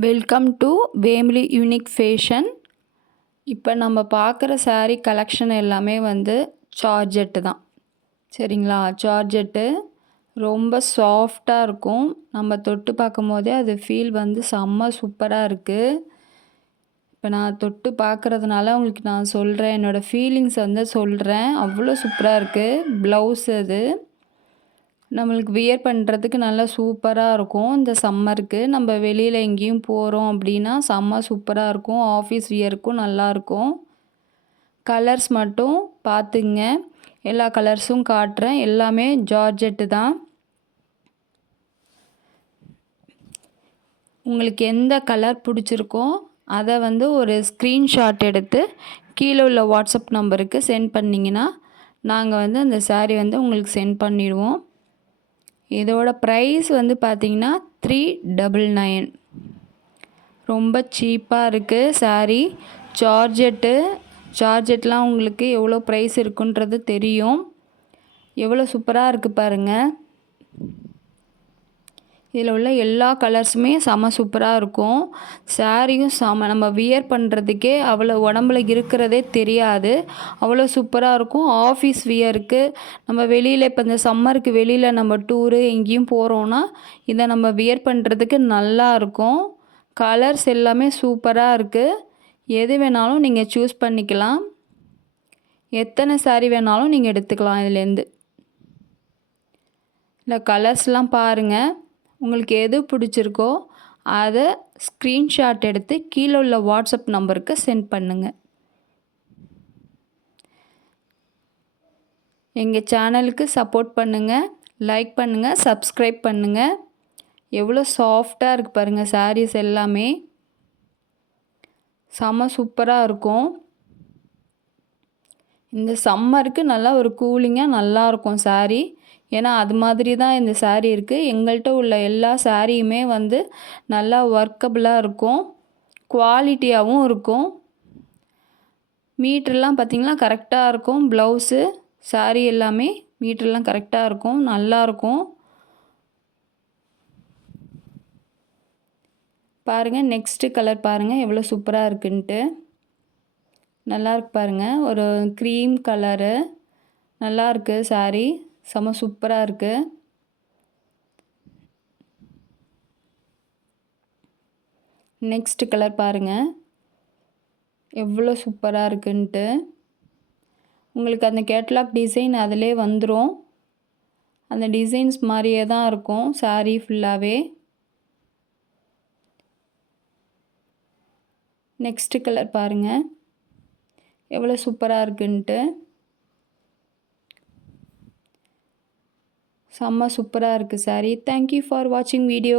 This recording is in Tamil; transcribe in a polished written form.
வெல்கம் டு வேமிலி யூனிக் ஃபேஷன். இப்போ நம்ம பார்க்குற saree கலெக்ஷன் எல்லாமே வந்து ஜார்ஜெட்டு தான். சரிங்களா? ஜார்ஜெட்டு ரொம்ப சாஃப்டாக இருக்கும். நம்ம தொட்டு பார்க்கும்போதே அது ஃபீல் வந்து செம்ம சூப்பராக இருக்குது. இப்போ நான் தொட்டு பார்க்குறதுனால உங்களுக்கு நான் சொல்கிறேன், என்னோடய ஃபீலிங்ஸ் வந்து சொல்கிறேன். அவ்வளோ சூப்பராக இருக்குது. ப்ளவுஸ் அது நம்மளுக்கு வியர் பண்ணுறதுக்கு நல்லா சூப்பராக இருக்கும். இந்த சம்மருக்கு நம்ம வெளியில் எங்கேயும் போகிறோம் அப்படின்னா செம்ம சூப்பராக இருக்கும். ஆஃபீஸ் வியருக்கும் நல்லாயிருக்கும். கலர்ஸ் மட்டும் பார்த்துங்க, எல்லா கலர்ஸும் காட்டுறேன். எல்லாமே ஜார்ஜெட்டு தான். உங்களுக்கு எந்த கலர் பிடிச்சிருக்கோ அதை வந்து ஒரு ஸ்க்ரீன்ஷாட் எடுத்து கீழே உள்ள வாட்ஸ்அப் நம்பருக்கு சென்ட் பண்ணிங்கன்னா நாங்கள் வந்து அந்த saree வந்து உங்களுக்கு சென்ட் பண்ணிடுவோம். இதோட ப்ரைஸ் வந்து பார்த்திங்கன்னா 399. ரொம்ப சீப்பாக இருக்குது saree. ஜார்ஜெட்லாம் உங்களுக்கு எவ்வளோ ப்ரைஸ் இருக்குன்றது தெரியும். எவ்வளோ சூப்பராக இருக்குது பாருங்கள். இதில் உள்ள எல்லா கலர்ஸுமே செம சூப்பராக இருக்கும். சாரியும் நம்ம வியர் பண்ணுறதுக்கே அவ்வளோ உடம்புல இருக்கிறதே தெரியாது. அவ்வளோ சூப்பராக இருக்கும். ஆஃபீஸ் வியருக்கு நம்ம வெளியில் இப்போ இந்த சம்மருக்கு வெளியில் நம்ம டூரு எங்கேயும் போகிறோன்னா இதை நம்ம வியர் பண்ணுறதுக்கு நல்லா இருக்கும். கலர்ஸ் எல்லாமே சூப்பராக இருக்குது. எது வேணாலும் நீங்கள் சூஸ் பண்ணிக்கலாம். எத்தனை சாரி வேணாலும் நீங்கள் எடுத்துக்கலாம் இதுலேருந்து. இல்லை கலர்ஸ்லாம் பாருங்கள். உங்களுக்கு எது பிடிச்சிருக்கோ அதை ஸ்க்ரீன்ஷாட் எடுத்து கீழே உள்ள வாட்ஸ்அப் நம்பருக்கு சென்ட் பண்ணுங்கள். எங்கள் சேனலுக்கு சப்போர்ட் பண்ணுங்கள், லைக் பண்ணுங்கள், சப்ஸ்கிரைப் பண்ணுங்கள். எவ்வளோ சாஃப்டாக இருக்குது பாருங்கள். சாரீஸ் எல்லாமே செம சூப்பராக இருக்கும். இந்த சம்மருக்கு நல்லா ஒரு கூலிங்காக நல்லாயிருக்கும் saree. ஏன்னா அது மாதிரி தான் இந்த saree இருக்குது. எங்கள்கிட்ட உள்ள எல்லா சாரியுமே வந்து நல்லா ஒர்க்கபுளாக இருக்கும், குவாலிட்டியாகவும் இருக்கும். மீட்டர்லாம் பார்த்திங்கன்னா கரெக்டாக இருக்கும். ப்ளவுஸு saree எல்லாமே மீட்டர்லாம் கரெக்டாக இருக்கும், நல்லாயிருக்கும். பாருங்கள், நெக்ஸ்ட்டு கலர் பாருங்கள் எவ்வளோ சூப்பராக இருக்குன்ட்டு. நல்லாயிருக்கு பாருங்கள். ஒரு க்ரீம் கலரு நல்லாயிருக்கு saree. செம சூப்பராக இருக்குது. நெக்ஸ்ட் கலர் பாருங்கள் எவ்வளோ சூப்பராக இருக்குன்ட்டு. உங்களுக்கு அந்த கேட்லாக் டிசைன் அதிலே வந்துடும். அந்த டிசைன்ஸ் மாதிரியே தான் இருக்கும் saree ஃபுல்லாகவே. நெக்ஸ்ட் கலர் பாருங்கள் எவ்வளோ சூப்பராக இருக்குன்ட்டு. செம்ம சூப்பராக இருக்குது saree. தேங்க்யூ ஃபார் வாட்சிங் வீடியோ.